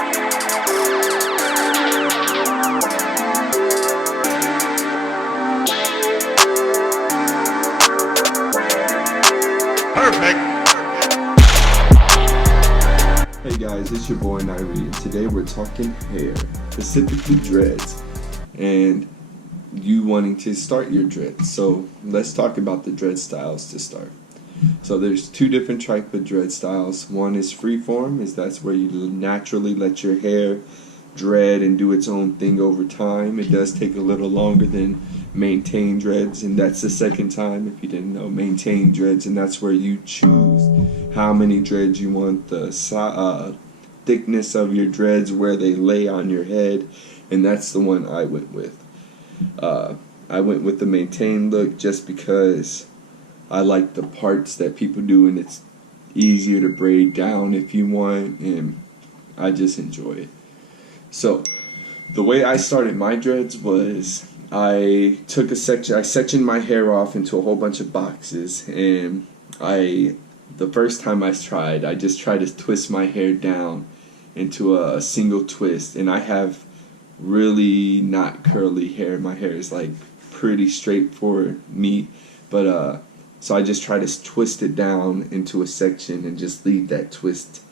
Hey guys, it's your boy Nairi, and today we're talking hair, specifically dreads, and you wanting to start your dreads. So let's talk about the dread styles to start. So there's two different type of dread styles. One is freeform, that's where you naturally let your hair dread and do its own thing over time. It does take a little longer than maintain dreads, and that's the second time, if you didn't know. Maintain dreads, and that's where you choose how many dreads you want, the thickness of your dreads, where they lay on your head, and that's the one I went with. I went with the maintain look just because I like the parts that people do, and it's easier to braid down if you want, and I just enjoy it. So the way I started my dreads was I sectioned my hair off into a whole bunch of boxes, and the first time I just tried to twist my hair down into a single twist, and I have really not curly hair. My hair is like pretty straight for me, but so I just try to twist it down into a section and just leave that twist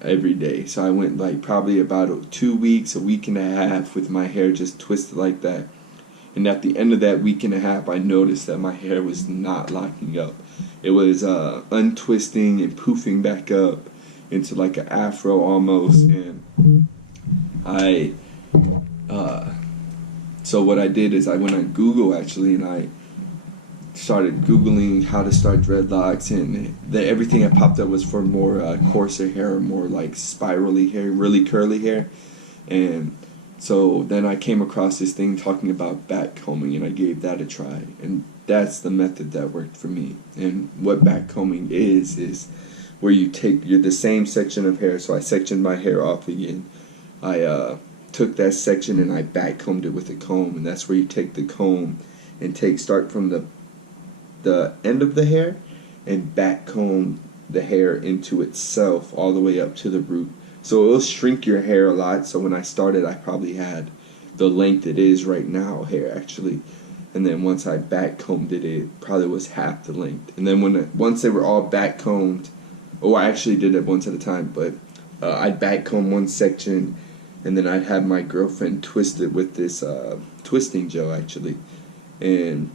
every day. So I went like probably about 2 weeks, a week and a half with my hair just twisted like that. And at the end of that week and a half, I noticed that my hair was not locking up. It was untwisting and poofing back up into like an afro almost. And so what I did is I went on Google actually, and I started Googling how to start dreadlocks, and everything that popped up was for more coarser hair, more like spirally hair, really curly hair. And so then I came across this thing talking about back combing, and I gave that a try, and that's the method that worked for me. And what back combing is where you take the same section of hair. So I sectioned my hair off again. I took that section and I back combed it with a comb, and that's where you take the comb and start from the end of the hair and back comb the hair into itself all the way up to the root. So it'll shrink your hair a lot. So when I started, I probably had the length it is right now hair actually, and then once I back combed it, it probably was half the length. And then once they were all back combed, I actually did it once at a time, but I'd back comb one section, and then I'd have my girlfriend twist it with this twisting gel actually, and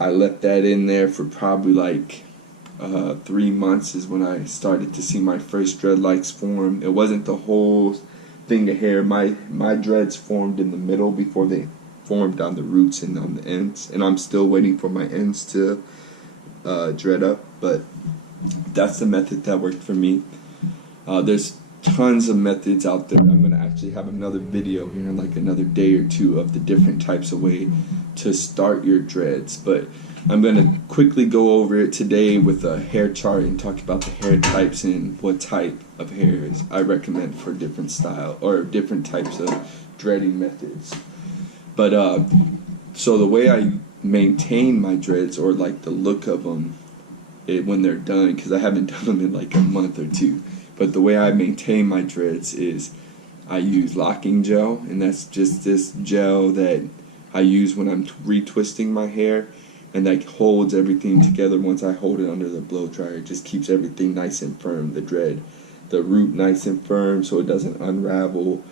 I left that in there for probably like 3 months is when I started to see my first dreadlocks form. It wasn't the whole thing of hair. My dreads formed in the middle before they formed on the roots and on the ends, and I'm still waiting for my ends to dread up, but that's the method that worked for me. There's tons of methods out there. I'm going to actually have another video here in like another day or two of the different types of way to start your dreads, but I'm going to quickly go over it today with a hair chart and talk about the hair types and what type of hairs I recommend for different style or different types of dreading methods. But so the way I maintain my dreads, or like the look of them when they're done, because I haven't done them in like a month or two, but the way I maintain my dreads is I use locking gel, and that's just this gel that I use when I'm retwisting my hair, and that holds everything together. Once I hold it under the blow dryer, it just keeps everything nice and firm, the root nice and firm, so it doesn't unravel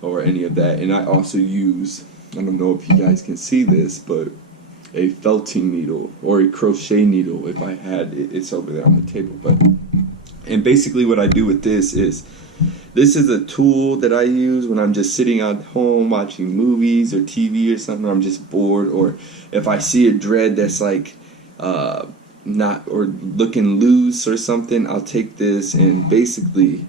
or any of that. And I also use, I don't know if you guys can see this, but a felting needle or a crochet needle. If I had it, it's over there on the table. And basically what I do with this is a tool that I use when I'm just sitting at home watching movies or TV or something. I'm just bored, or if I see a dread that's like not or looking loose or something, I'll take this and basically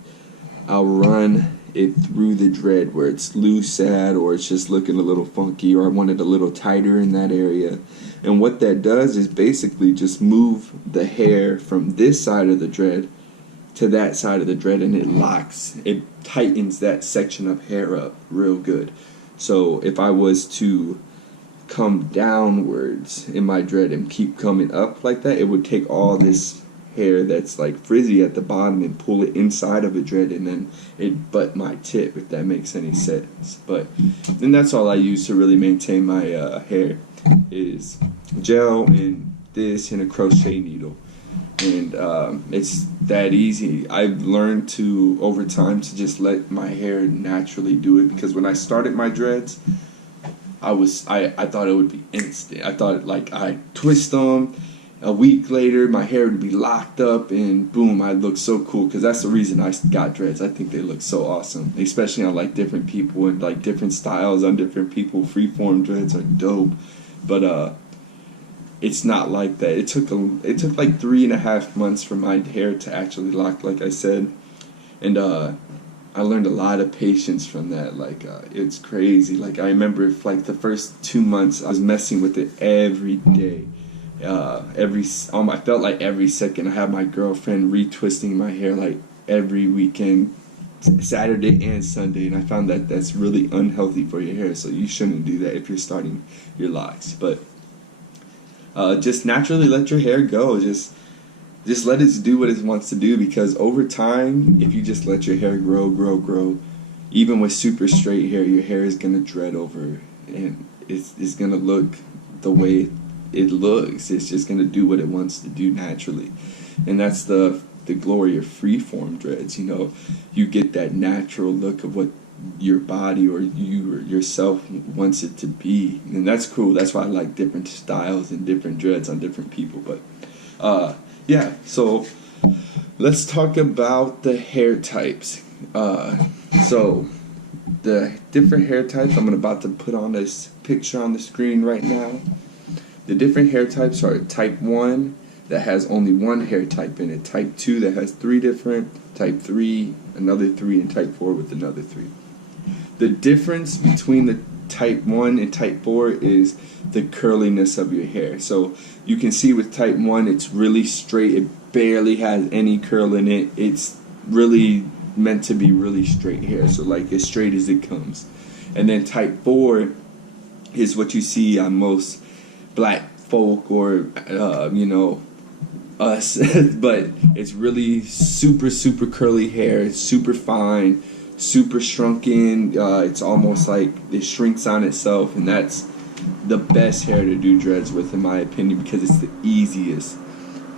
I'll run it through the dread where it's loose at, or it's just looking a little funky, or I want it a little tighter in that area. And what that does is basically just move the hair from this side of the dread to that side of the dread, and it tightens that section of hair up real good. So if I was to come downwards in my dread and keep coming up like that, it would take all this hair that's like frizzy at the bottom and pull it inside of a dread, and then it butt my tip, if that makes any sense. But then that's all I use to really maintain my hair is gel and this and a crochet needle. And it's that easy. I've learned to, over time, to just let my hair naturally do it, because when I started my dreads, I thought it would be instant. I thought, like, I'd twist them, a week later my hair would be locked up, and boom, I'd look so cool, because that's the reason I got dreads. I think they look so awesome, especially on like different people and like different styles on different people. Freeform dreads are dope, but it's not like that. It took like 3.5 months for my hair to actually lock, like I said, and I learned a lot of patience from that. Like it's crazy. Like I remember, like the first 2 months, I was messing with it every day. I felt like every second I had my girlfriend retwisting my hair like every weekend, Saturday and Sunday, and I found that that's really unhealthy for your hair. So you shouldn't do that if you're starting your locks. But just naturally let your hair go. Just let it do what it wants to do, because over time, if you just let your hair grow, even with super straight hair, your hair is gonna dread over, and it's gonna look the way it looks. It's just gonna do what it wants to do naturally, and that's the glory of freeform dreads. You know, you get that natural look of what your body or you or yourself wants it to be, and that's cool. That's why I like different styles and different dreads on different people. But yeah, so let's talk about the hair types. So the different hair types, I'm about to put on this picture on the screen right now. The different hair types are type 1, that has only one hair type in it, type 2 that has 3 different, type 3, another 3, and type 4 with another 3. The difference between the type 1 and type 4 is the curliness of your hair. So you can see with type 1, it's really straight. It barely has any curl in it. It's really meant to be really straight hair, so like as straight as it comes. And then type 4 is what you see on most black folk or us, but it's really super curly hair. It's super fine, super shrunken. It's almost like it shrinks on itself, and that's the best hair to do dreads with, in my opinion, because it's the easiest.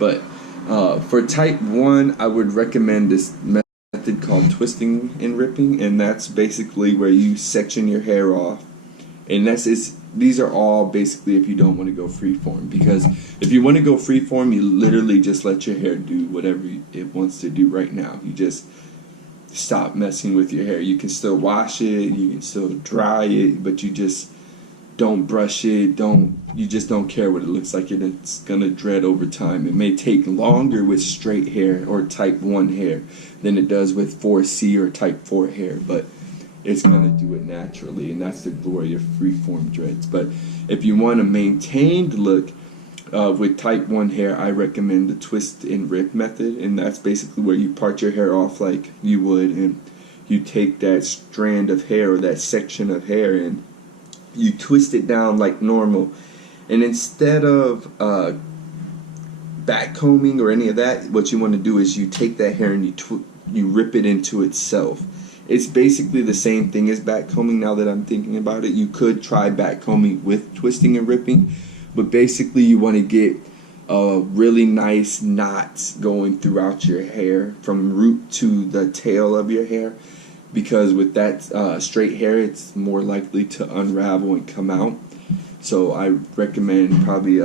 But for type 1, I would recommend this method called twisting and ripping, and that's basically where you section your hair off, and these are all basically if you don't want to go freeform, because if you want to go freeform, you literally just let your hair do whatever it wants to do right now. You just stop messing with your hair. You can still wash it, you can still dry it, but you just don't brush it. You just don't care what it looks like, and it's gonna dread over time. It may take longer with straight hair or type 1 hair than it does with 4C or type 4 hair, but it's gonna do it naturally, and that's the glory of freeform dreads. But if you want a maintained look with type 1 hair, I recommend the twist and rip method, and that's basically where you part your hair off like you would, and you take that strand of hair or that section of hair and you twist it down like normal. And instead of back combing or any of that, what you want to do is you take that hair and you rip it into itself. It's basically the same thing as back combing now that I'm thinking about it. You could try back combing with twisting and ripping, but basically you want to get really nice knots going throughout your hair from root to the tail of your hair, because with that straight hair, it's more likely to unravel and come out. So I recommend probably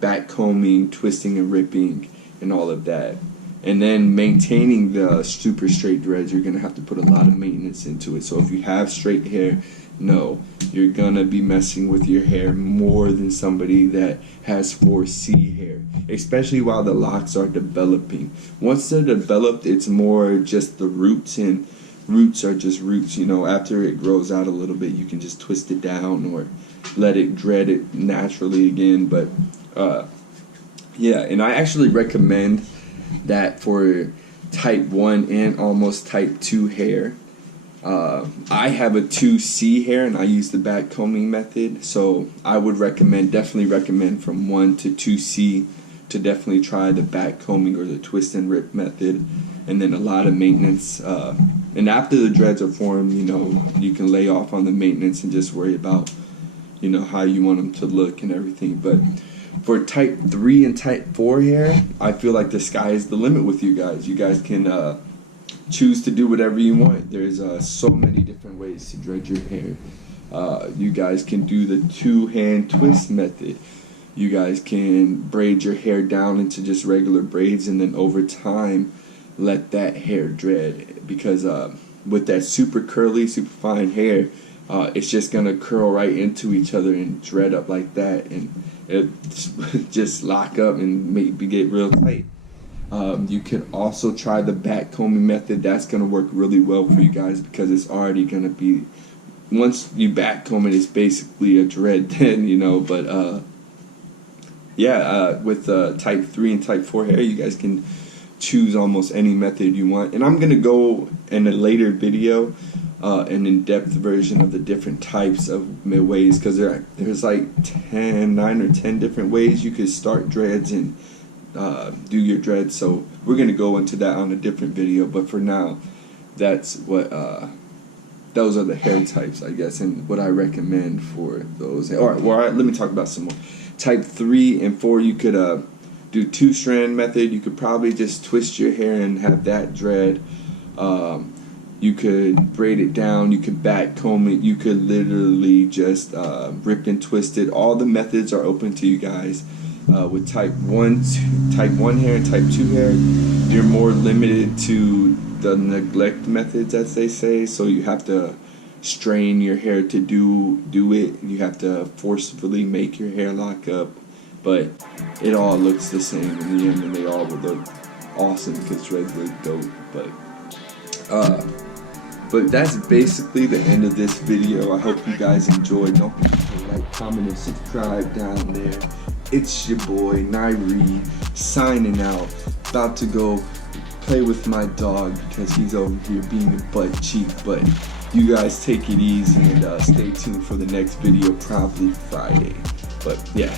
back combing, twisting and ripping, and all of that. And then maintaining the super straight dreads, you're going to have to put a lot of maintenance into it. So if you have straight hair, no, you're going to be messing with your hair more than somebody that has 4C hair, especially while the locks are developing. Once they're developed, it's more just the roots, and roots are just roots. You know, after it grows out a little bit, you can just twist it down or let it dread it naturally again. But yeah, and I actually recommend that for type 1 and almost type 2 hair. I have a 2C hair and I use the back combing method, so I would definitely recommend from 1 to 2C to definitely try the back combing or the twist and rip method, and then a lot of maintenance. And after the dreads are formed, you know, you can lay off on the maintenance and just worry about, you know, how you want them to look and everything. But for type 3 and type 4 hair, I feel like the sky is the limit with you guys. You guys can choose to do whatever you want. There's so many different ways to dread your hair. You guys can do the 2-hand twist method. You guys can braid your hair down into just regular braids, and then over time let that hair dread, because with that super curly, super fine hair, it's just gonna curl right into each other and dread up like that, and it just lock up and maybe get real tight. You can also try the back combing method. That's gonna work really well for you guys, because it's already gonna be, once you back comb it, it's basically a dread then, you know. But with type 3 and type 4 hair, you guys can choose almost any method you want. And I'm going to go in a later video, an in-depth version of the different types of ways, because there's like 9 or 10 different ways you could start dreads and do your dreads. So we're going to go into that on a different video. But for now, that's what those are the hair types, I guess, and what I recommend for those. All right, let me talk about some more. Type 3 and 4, you could do 2-strand method. You could probably just twist your hair and have that dread. You could braid it down. You could back comb it. You could literally just rip and twist it. All the methods are open to you guys. With type 1 hair and type 2 hair, you're more limited to the neglect methods, as they say. So you have to strain your hair to do it. You have to forcefully make your hair lock up, but it all looks the same in the end, and they all would look awesome because dreads look dope. But that's basically the end of this video. I hope you guys enjoyed. Don't forget to like, comment, and subscribe down there. It's your boy Nairi signing out. About to go play with my dog because he's over here being a butt cheek. But you guys take it easy and stay tuned for the next video, probably Friday. But yeah.